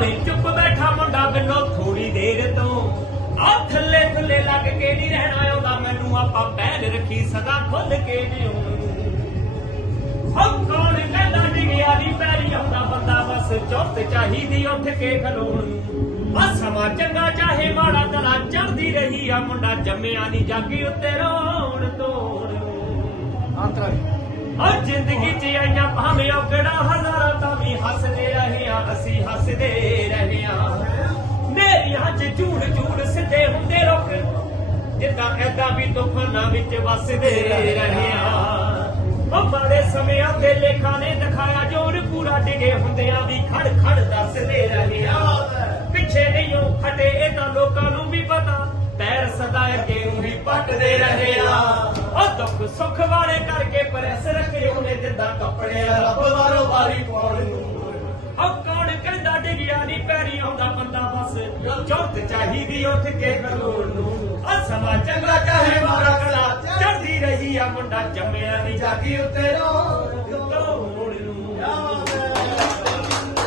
ਭਾਵੇਂ ਚੁੱਪ ਬੈਠਾ ਮੁੰਡਾ ਬਿੰਨੋ ਥੋੜੀ ਦੇਰ ਤੋਂ। ਆ ਥੱਲੇ ਥੱਲੇ ਲੱਗ ਕੇ ਨਹੀਂ ਰਹਿਣਾ ਆਉਂਦਾ ਮੈਨੂੰ ਆਪਾਂ ਪਹਿਲ ਰੱਖੀ ਸਦਾ ਖੁੱਲ ਕੇ ਜਿਉਂ ਹਮ ਕੌਣ ਕਹਿੰਦਾ ਡਿਗਿਆ ਦੀ ਪੈਰੀ ਆਉਂਦਾ ਬੰਦਾ ਬਸ ਚੁੱਪ ਚਾਹੀਦੀ ਉੱਠ ਕੇ ਖਲੋਣ। ਆ ਸਮਾਂ ਚੰਗਾ ਚਾਹੇ ਮਾੜਾ ਤਲਾ ਚੜਦੀ ਰਹੀ ਆ ਮੁੰਡਾ ਜੰਮਿਆ ਨਹੀਂ ਜਾਗੀ ਉੱਤੇ ਰੋਣ ਤੋੜ। ਅੰਤਰਾ ਆ ਜ਼ਿੰਦਗੀ 'ਚ ਆਈਆਂ ਭਾਵੇਂ ਔਗੜਾ ਹਜ਼ਾਰਾਂ ਹੱਸਦੇ ਰਹੇ ਮੇਰੀਆਂ 'ਚ ਝੂੜ ਝੂੜ ਸਿੱਧੇ ਹੁੰਦੇ ਰੁੱਖ। ਜਿੱਦਾਂ ਐਦਾਂ ਵੀ ਤੂਫਾਨਾਂ ਵਿੱਚ ਵਸਦੇ ਰਹੇ ਉਹ ਬੜੇ ਸਮਿਆਂ ਦੇ ਲੇਖਾਂ ਨੇ ਦਿਖਾਇਆ ਜੋਰ ਪੂਰਾ ਡਿਗੇ ਹੁੰਦਿਆਂ ਵੀ ਖੜ ਖੜ ਦੱਸਦੇ ਰਹੇ ਪਿੱਛੇ ਨਹੀਂ ਉਹ ਹਟੇ ਇਹ ਲੋਕਾਂ ਨੂੰ ਵੀ ਪਤਾ। ਪੈਰ ਸਦਾ ਅੱਗੇ ਨੂੰ ਹੀ ਪੱਟਦੇ ਰਹੇ ਆ। ਉਹ ਦੁੱਖ ਸੁੱਖ ਵਾਲੇ ਕਰਕੇ ਪ੍ਰੈਸ ਰੱਖੇ ਉਹਨੇ ਜਿੱਦਾਂ ਕੱਪੜੇ ਰੱਬ ਵਾਰੋ ਵਾਰੀ ਪਾਉਣ ਨੂੰ। ਚੌਥ ਚਾਹੀਦੀ ਉੱਠ ਕੇ ਖਲੋਣ ਨੂੰ। ਆ ਸਮਾਂ ਚੰਗਾ ਚਾਹੇ ਮਾਰਾ ਕਲਾ ਚੜਦੀ ਰਹੀ ਆ ਮੁੰਡਾ, ਜੰਮਿਆ ਨਹੀਂ ਜਾਗੀ ਉੱਤੇ ਰੋ